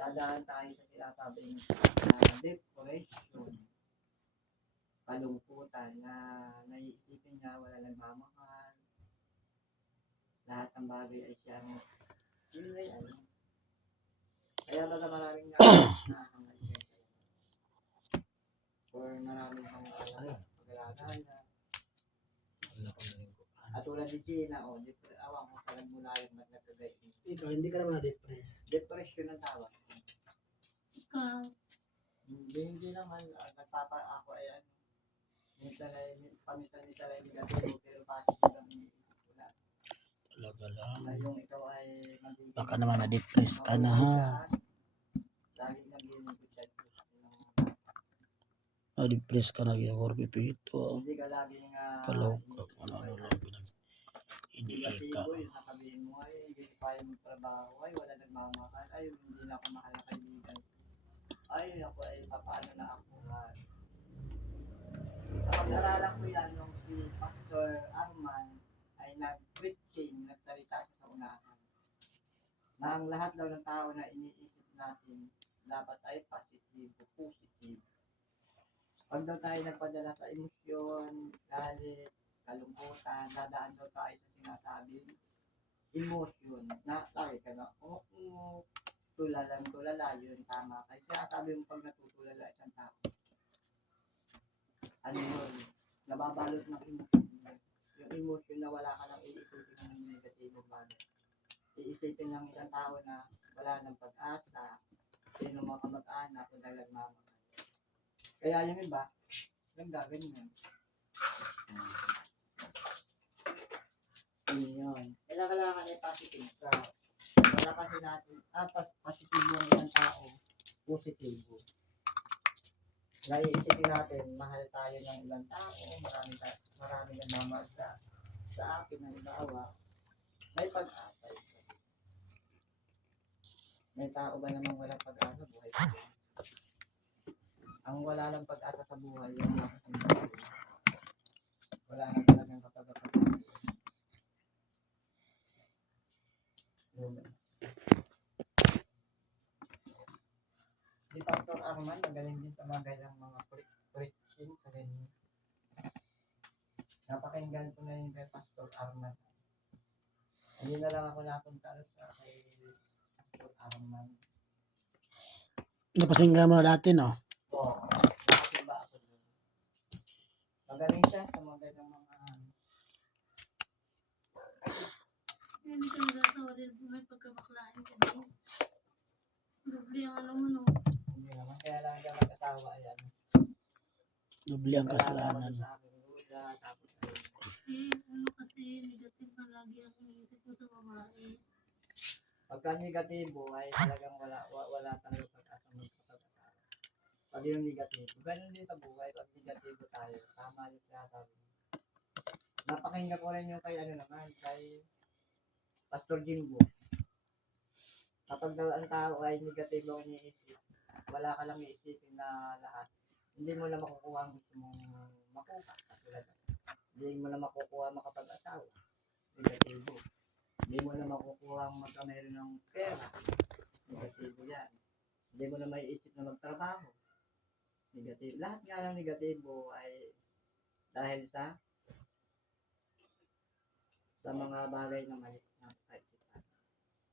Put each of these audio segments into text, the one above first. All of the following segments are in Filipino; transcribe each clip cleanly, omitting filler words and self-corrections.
dadaan tayo sa sinasabing depression, kalungkutan na naiisipin niya wala nagmamahal, lahat ng bagay ay siyang yun na yan. Kaya baga maraming nakakangalitin or maraming pag-alagahan na at tulad ni Gina, awang ko sa nagmula yung nagkagay. Ikaw, hindi ka naman na-depress. Depression ang tawag. Ikaw. Hindi naman, ako ay minsan ay negatibo, pero positive ang iniisip ko lang. Talaga lang. Na yung ikaw ay magiging Baka naman na-depress ka na ha. laging naging Na-depress ka na ginagawa pipito. hindi ka laging Kalaw ka. Ano lang iniika. negatibo, yung sasabihin mo ay hindi kaya magtrabaho, ay wala nagmamahal, ay hindi na ako mahal na kaibigan. Ay ako ay papaano na ako. Napag-aralan ko yan nung si Pastor Arman ay nag-preaching, nagsalita siya sa unahan. Na ang lahat daw ng tao na iniisip natin dapat ay positive. Pag daw tayo nagpadala sa emosyon, galit, kalungkutan, dadaan daw tayo sa sinasabing emotion na tayo ka na, tulala yun, tama. Kaya sabi mo pag natutulala isang tao, ano yun, nababalot ng emotion. Yung emotion na wala ka lang iisipin ng negatibong bagay. Iisipin ng isang tao na wala ng pag-asa, sino mga kamag-anak kung nagmamahal. Kaya yung iba, naggaganyan. Yun. Kailangan ay positive ka. Wala kasi natin, positive yung isang tao, positibo. Naiisipin natin, mahal tayo ng ibang tao, marami nagmamahal sa akin, halimbawa, may pag-asa. May tao ba namang walang pag-asa, buhay pa rin. Ang wala lang pag-asa sa buhay, yung nakasama. Wala na talagang kapag-pag-asa. Si Pastor Arman, magaling din sa mga ganyang mga preaching sa ganyan. Napakinggan ko na yung kay Pastor Arman. Hindi na lang ako napunta sa kay Pastor Arman. Napasinggan mo na dati, no? Oo, nakasimba ako doon. Magaling siya sa mga ganyang mga Hindi ka nagsasawa din kung may pagkabaklaan ka din. Doble ang ano mo, no? hindi naman. Kaya lang siya mag-asawa yan. Dubli ang kasalanan. Sa akin, Buda, tapos Ano kasi, negative palagi ang iniisip ko sa babae. pagka negatibo ay talagang wala talaga pag-asa magkapag-asawa. Pag yung negatibo, ganun din sa buhay, pag negatibo tayo, tama yung sinasabi. Napakinggan ko rin yung kay kay Pastor Jimbo. Kapag daw ang tao ay negatibo ang iniisip, wala ka lang iisipin na lahat. Hindi mo na makukuha ang gusto mong makuha. Hindi mo na makukuha makapag-asawa. Negatibo. Hindi mo na makukuha magkamero ng pera. Negatibo yan. Hindi mo na maiisip na magtrabaho. Negatibo. Lahat nga lang negatibo ay dahil sa mga bagay na mali na kaisipan.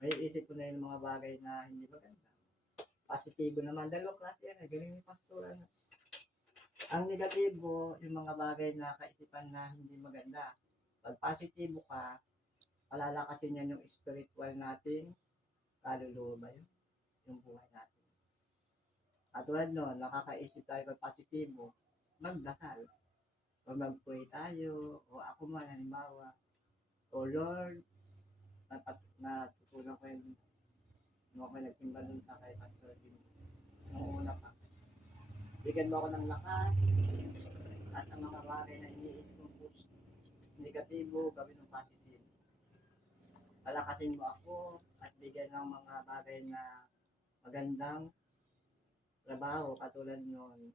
Maiisip ko na yung mga bagay na hindi maganda. Positibo naman. Dalawang klase yan. Ganun yung pastor. Ang negatibo, yung mga bagay na kaisipan na hindi maganda. Pag positibo ka, palalakasin yan yung spiritual natin, kaluluwa ba yun? Yung buhay natin. At tulad nun, nakakaisip tayo pag positibo, magdasal. O mag-pray tayo, o ako man, halimbawa, o Lord, natutunan ko yun, nung ako nagsimba dun sa kay Pastor Jim. Nung una pa. Bigyan mo ako ng lakas, at ang mga bagay na iniisip mong negatibo, gawin ng positive. Palakasin mo ako, at bigyan ng mga bagay na magandang trabaho, katulad nun,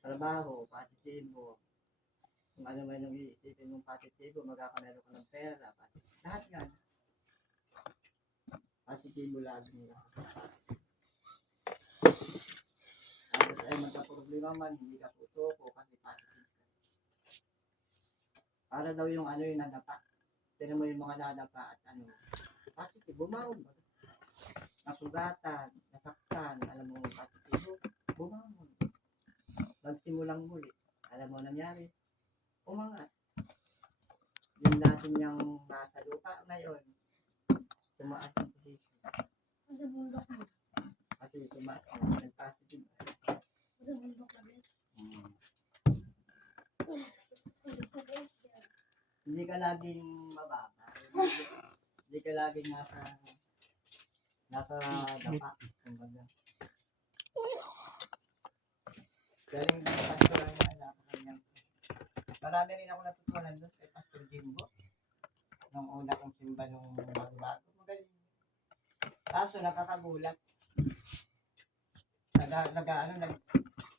trabaho, positibo. Kung ano man yung iisipin mong positibo, magkakamero ka ng pera. Lahat yan. Positibo lagi nila. Tapos ay magka-problema man, hindi ka puto kasi positive. Para daw yung ano yung nadapa. Tignan mo yung mga nadapa at ano, positive, bumangon ba? Nasugatan, nasaktan, alam mo positive, bumangon. Magsimulang muli, alam mo nangyari, umangat. Yung dati niyang nasa lupa ngayon, tumaas ang position. Sa bundok mo. Kasi tumaas ang positive. Sa bundok kami. Hindi ka laging mababa. Hindi ka laging nasa dapa. Kumbaga. Galing din sa pastor ang anak ko kanyang. Marami rin ako natutunan doon kay Pastor Jimbo. Nung una kong simba nung bago-bago. Magaling. Kaso nakakagulat.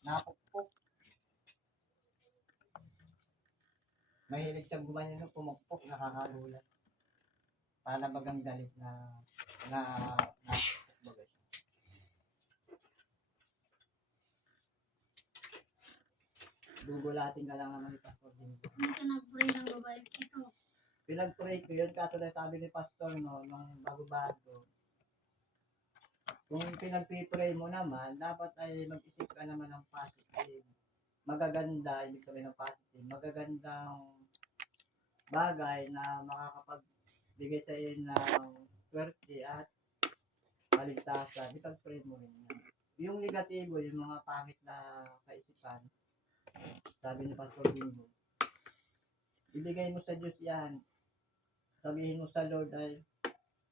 Napukpok. Mahilig siyang gumanyan ng pumukpok, nakakagulat. Para bagang galit na bagay. Gugulatin ka lang naman ni Pastor Jimbo. Hindi ka nag-pray ng babae ito. Pinag-pray ko yun, kaso na sabi ni Pastor, no, nung bago-bago. Kung pinag-pray mo naman, dapat ay mag-isip ka naman ng positive. Magaganda, ibig sabihin ng positive, magagandang bagay na makakapagbigay sa iyo ng swerte at kaligtasan. Ipag-pray mo rin yan. Yung negatibo, yung mga pangit na kaisipan, sabi ni Pastor Bingo, ibigay mo sa Diyos yan. Sabihin mo sa Lord ay,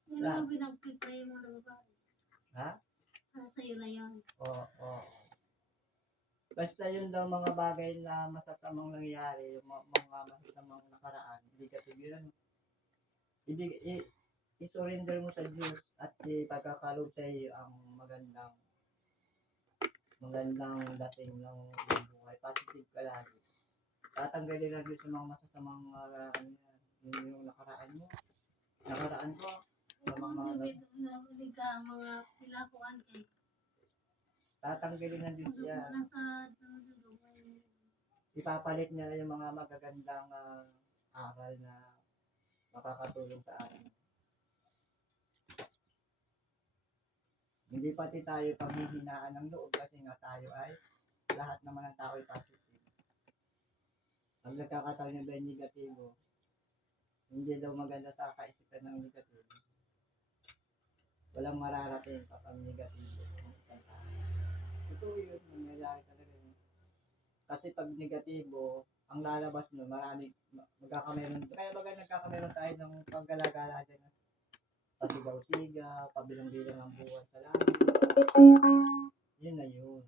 Yun ang pinag-pray mo ng babae. ha? Sa'yo na yun. Oo. Basta yun daw mga bagay na masasamang nangyayari, yung mga masasamang nakaraan, negative yun. I-surrender mo sa Diyos at ipagkakalob sa iyo ang magandang dating ng iyong buhay. Positive ka lagi. Tatanggalin na Diyos sa mga masasamang yung nakaraan mo. Nakaraan ko. Sa Nabili ka mga pilakuan eh. Tatanggalin na Diyos yan. Nasa Ipapalit niya yung mga magagandang aral na makakatulong sa atin. Hindi pati tayo panghihinaan ng loob kasi nga tayo ay lahat naman ng tao ay positive. Pag nagkakataon yung ba yung negatibo, hindi daw maganda sa kaisipan ng negatibo. Walang mararating kapag negatibo. Ito yun, nangyayari talaga yun. Kasi pag negatibo, ang lalabas mo, marami, magkakameron. Kaya baga nagkakameron tayo ng paggalagala dyan. Pasigaw-sigaw, pabilang-bilang ang buwan sa langit. Yun na yun.